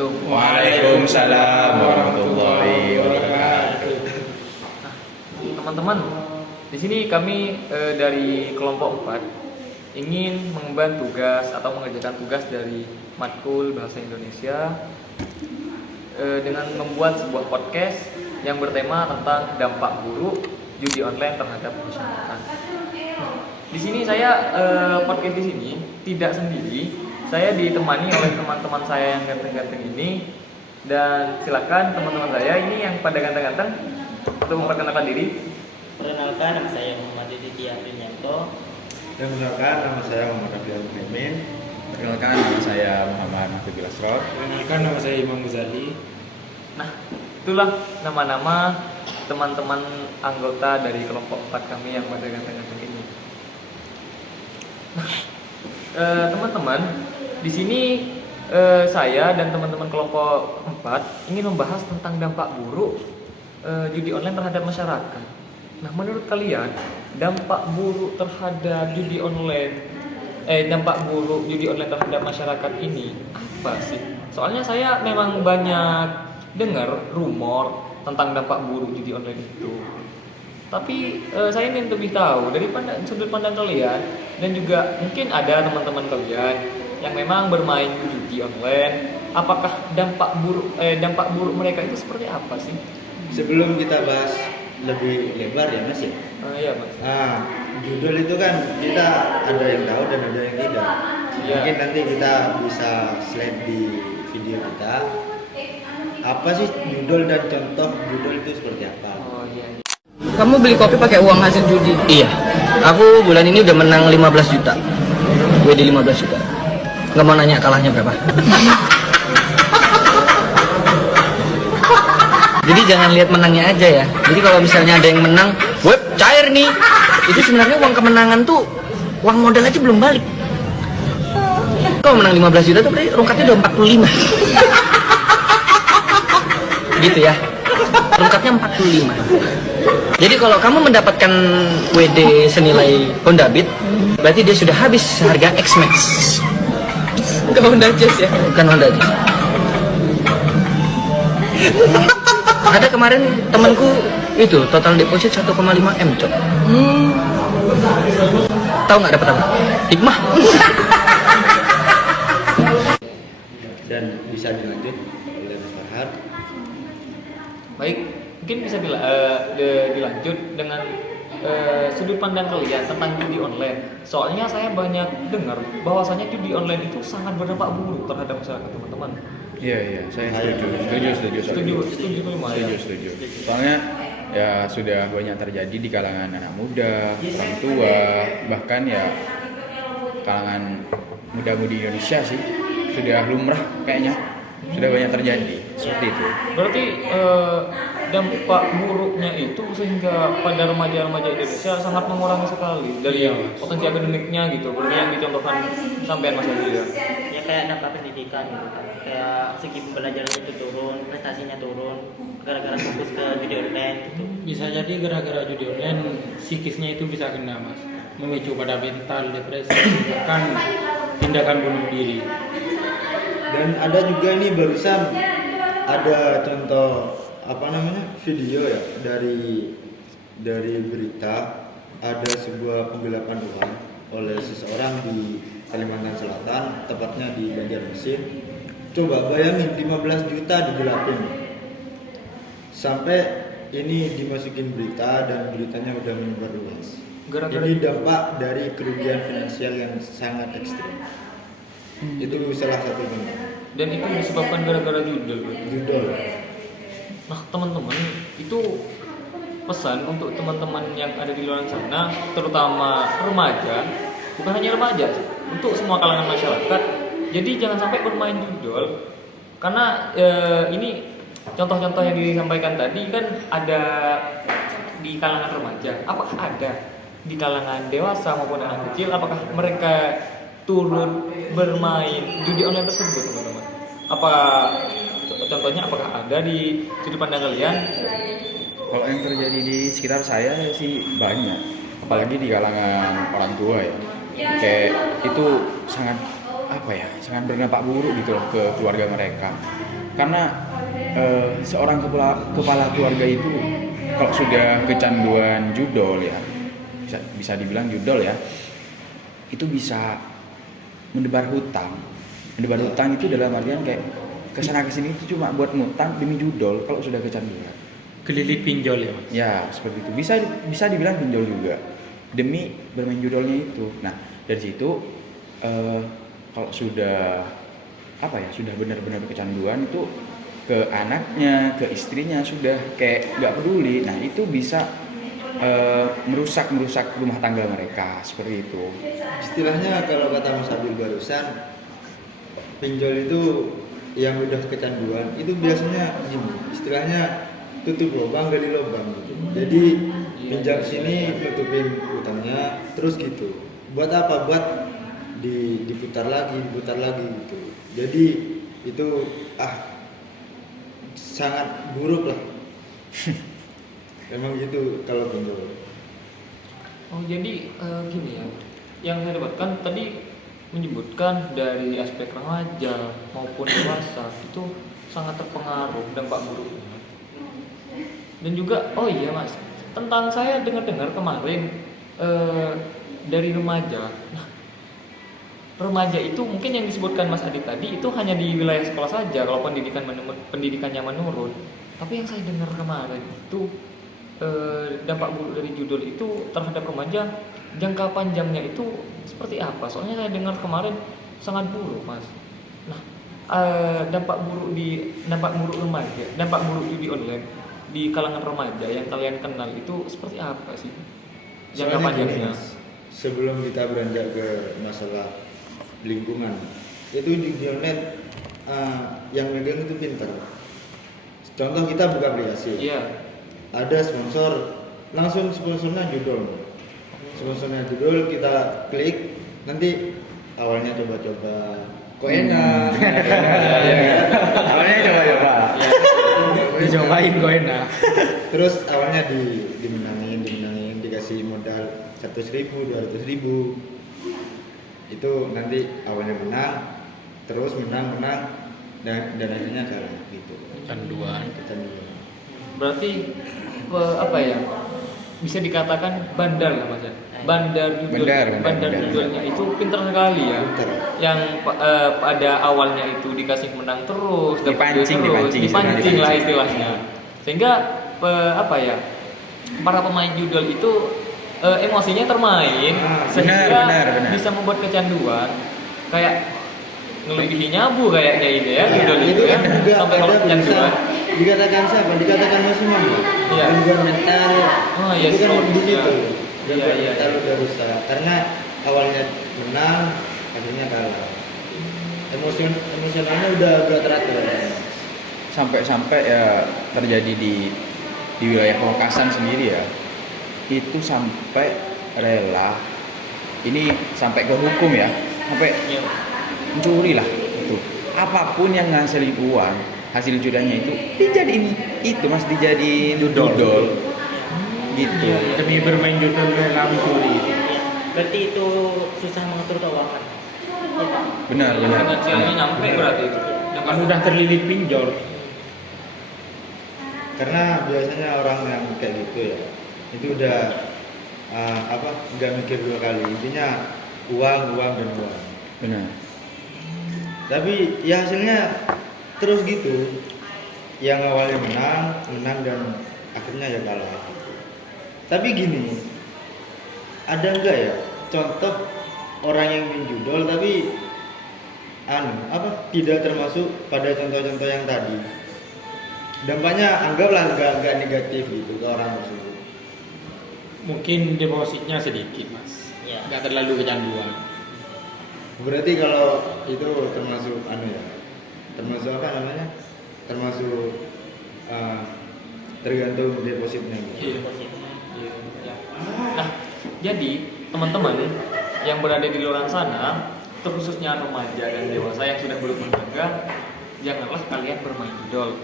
wabarakatuh. Waalaikumsalam warahmatullahi wabarakatuh. Teman-teman, di sini kami dari kelompok 4 ingin mengemban tugas atau mengerjakan tugas dari matkul bahasa Indonesia dengan membuat sebuah podcast yang bertema tentang dampak buruk judi online terhadap masyarakat. Di sini saya podcast di sini tidak sendiri, saya ditemani oleh teman-teman saya yang ganteng-ganteng ini. Dan silakan teman-teman saya ini yang pada ganteng-ganteng untuk memperkenalkan diri. Perkenalkan, nama saya Muhammad Didi Aprianto. Perkenalkan, nama saya Muhammad Abdul Muhammad. Perkenalkan, nama saya Muhammad Nafiul Asror. Perkenalkan, nama saya Imam Ghazali. Nah, itulah nama-nama teman-teman anggota dari kelompok 4 kami yang pada ganteng-ganteng ini. Nah, teman-teman, di sini saya dan teman-teman kelompok 4 ingin membahas tentang dampak buruk judi online terhadap masyarakat. Nah, menurut kalian dampak buruk terhadap judi online, dampak buruk judi online terhadap masyarakat ini apa sih? Soalnya saya memang banyak dengar rumor tentang dampak buruk judi online itu. Tapi saya ingin lebih tahu dari sudut pandang kalian, dan juga mungkin ada teman-teman kalian yang memang bermain judi online. Apakah dampak buruk mereka itu seperti apa sih? Sebelum kita bahas lebih lebar ya Mas ya. Iya Mas. Judul itu kan kita ada yang tahu dan ada yang tidak. Iya. Mungkin nanti kita bisa slide di video kita. Apa sih judul dan contoh judul itu seperti apa? Oh iya. Kamu beli kopi pakai uang hasil judi? Iya, aku bulan ini udah menang 15 juta. WD 15 juta. Nggak mau nanya kalahnya berapa. Jadi jangan lihat menangnya aja ya. Jadi kalau misalnya ada yang menang, web cair nih. Itu sebenarnya uang kemenangan tuh, uang modal aja belum balik. Kalau menang 15 juta tuh berarti rungkatnya udah 45. Gitu ya. Rungkatnya 45. Jadi kalau kamu mendapatkan WD senilai Honda Beat, berarti dia sudah habis harga X-Max. Bukan Honda Jazz ya? Bukan Honda Jazz. Ada kemarin temanku itu total deposit 1,5 M, Cok. Tahu nggak dapat apa? Hikmah. Dan bisa dilanjut oleh Mas Farhad. Baik, mungkin bisa dilanjut dengan sudut pandang kalian tentang judi online. Soalnya saya banyak dengar bahwasanya judi online itu sangat berdampak buruk terhadap masyarakat, teman-teman. Iya, saya setuju. Setuju. Soalnya ya sudah banyak terjadi di kalangan anak muda, orang tua, bahkan ya kalangan muda-mudi Indonesia sih sudah lumrah kayaknya. Sudah banyak terjadi seperti itu. Berarti dampak buruknya itu sehingga pada remaja-remaja Indonesia sangat mengurangi sekali dari potensi akademiknya gitu. Berarti yang dicontohkan sampean Mas Adi ya. Ya kayak dampak pendidikan gitu kan. Kayak segi pembelajaran itu turun, prestasinya turun gara-gara fokus ke judi online gitu. Bisa jadi gara-gara judi online psikisnya itu bisa kena Mas, memicu pada mental, depresi, bahkan tindakan bunuh diri. Dan ada juga nih barusan ada contoh video ya dari berita, ada sebuah penggelapan uang oleh seseorang di Kalimantan Selatan, tepatnya di Banjarmasin. Coba bayangin 15 juta digelapin. Sampai ini dimasukin berita dan beritanya udah menyebar luas. Ini dampak dari kerugian finansial yang sangat ekstrim. Itu salah satu contoh. Dan itu disebabkan gara-gara judul. Nah, teman-teman, itu pesan untuk teman-teman yang ada di luar sana, terutama remaja, bukan hanya remaja, untuk semua kalangan masyarakat. Jadi jangan sampai bermain judul, karena ini contoh-contoh yang disampaikan tadi kan ada di kalangan remaja. Apakah ada di kalangan dewasa maupun anak kecil? Apakah mereka turut bermain judi online tersebut, teman-teman? Contohnya apakah ada di sudut pandang kalian? Kalau yang terjadi di sekitar saya sih banyak, apalagi di kalangan orang tua ya. Kayak itu sangat berdampak buruk gitu loh ke keluarga mereka. karena seorang kepala keluarga itu kalau sudah kecanduan judol ya, bisa dibilang judol ya, itu bisa mendebar hutang. Mendebar hutang itu dalam artian kayak kesana kesini itu cuma buat ngutang demi judol kalau sudah kecanduan. Kelilit pinjol ya Mas. Ya seperti itu, bisa dibilang pinjol juga demi bermain judolnya itu. Nah dari situ kalau sudah sudah benar-benar kecanduan itu ke anaknya, ke istrinya sudah kayak nggak peduli. Nah itu bisa merusak rumah tangga mereka seperti itu. Istilahnya kalau kata Mas Abil barusan, pinjol itu yang udah kecanduan itu biasanya gini, istilahnya tutup lubang gali lubang gitu. Jadi pinjam sini nutupin utangnya terus gitu. Buat apa? Buat diputar lagi gitu. Jadi itu sangat buruk lah. Emang gitu kalau pinjol. Oh jadi gini ya, yang saya dapatkan tadi menyebutkan dari aspek remaja maupun dewasa itu sangat terpengaruh dampak buruknya. Dan juga oh iya Mas, tentang saya dengar kemarin dari remaja. Nah, remaja itu mungkin yang disebutkan Mas Adi tadi itu hanya di wilayah sekolah saja kalau pendidikannya menurun. Tapi yang saya dengar kemarin itu dampak buruk dari judul itu terhadap remaja jangka panjangnya itu seperti apa? Soalnya saya dengar kemarin sangat buruk Mas. Nah, dampak buruk remaja, dampak buruk judi online di kalangan remaja yang kalian kenal itu seperti apa sih jangka panjangnya? Sebelum kita beranjak ke masalah lingkungan, itu judi online yang megang itu pintar. Contoh kita buka aplikasi, ada sponsor, langsung sponsornya judul. Sponsornya judul, kita klik, nanti awalnya coba-coba kok enak. Awalnya coba-coba. Dicobain kok enak. Terus awalnya dimenangin, dikasih modal 100.000, 200.000. Itu nanti awalnya menang, terus menang dan akhirnya kalah gitu. Kecanduan. Berarti bisa dikatakan bandar lah Mas ya. Bandar judulnya itu pintar sekali ya. Pintar. Yang pada awalnya itu dikasih menang terus, Dipancing lah istilahnya. Sehingga para pemain judul itu emosinya termain sehingga benar. bisa membuat kecanduan kayak ngelebihi nyabu kayaknya ini ya judul Itu kan ya. juga Sampai ada kalau kecanduan. dikatakan siapa? Dikatakan maksimal. Iya. Gangguan mental. Oh, iya, itu kan stroke. di situ. Iya. Gangguan Iya. mental udah rusak karena awalnya menang, akhirnya kalah. Emosionalnya udah teratur. Sampai ya terjadi di wilayah Pamekasan sendiri ya, itu sampai rela ini sampai ke hukum ya, sampai Iya. mencuri lah itu apapun yang ngasilin uang hasil curiannya itu dijadiin dodol gitu. Demi bermain judul rela mencuri. Berarti itu susah mengatur keuangan. Benar. Finansialnya nyampe berarti itu. Kan udah terlilit pinjol. Karena biasanya orang yang kayak gitu ya, itu udah nggak mikir dua kali, intinya uang. Benar. Tapi ya hasilnya terus gitu, yang awalnya menang dan akhirnya ya kalah. Tapi gini, ada enggak ya contoh orang yang main judol tapi tidak termasuk pada contoh-contoh yang tadi? Dampaknya anggaplah agak negatif gitu ke orang tersebut. Mungkin depositnya sedikit Mas. Iya. Nggak terlalu kecanduan. Berarti kalau itu termasuk tergantung depositnya gitu. Iya. Nah, jadi teman-teman yang berada di luar sana, terkhususnya remaja dan dewasa yang sudah berumah tangga, janganlah kalian bermain judol.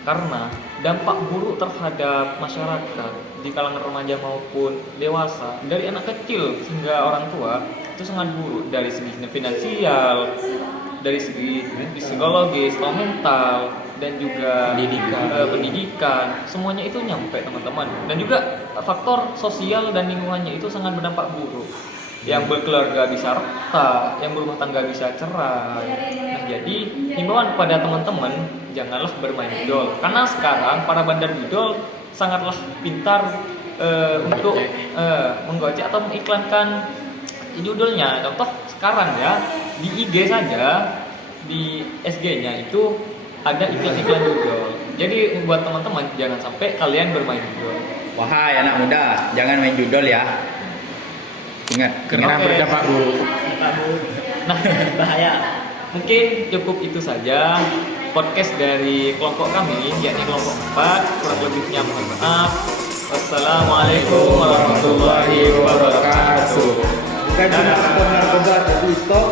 Karena dampak buruk terhadap masyarakat di kalangan remaja maupun dewasa, dari anak kecil hingga orang tua, itu sangat buruk dari segi finansial, dari segi psikologis, mental, dan juga pendidikan, semuanya itu nyampe teman-teman. Dan juga faktor sosial dan lingkungannya itu sangat berdampak buruk. Yang berkeluarga bisa retak, yang berumah tangga bisa cerai. Nah, jadi himbauan pada teman-teman, janganlah bermain didol. Karena sekarang para bandar didol sangatlah pintar untuk menggocek atau mengiklankan judulnya. Contoh sekarang ya, di IG saja, di SG-nya itu ada iklan-iklan judul. Jadi buat teman-teman jangan sampai kalian bermain judul. Wahai anak muda, jangan main judol ya. Ingat, Karena Oke. berdampak buruk. Nah, Bahaya. mungkin cukup itu saja podcast dari kelompok kami, yakni kelompok 4. Kurang lebihnya mohon maaf. Wassalamualaikum warahmatullahi wabarakatuh. Bukan cuma stop narkoba, tapi stop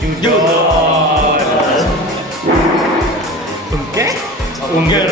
jujur. Oke? Ungger.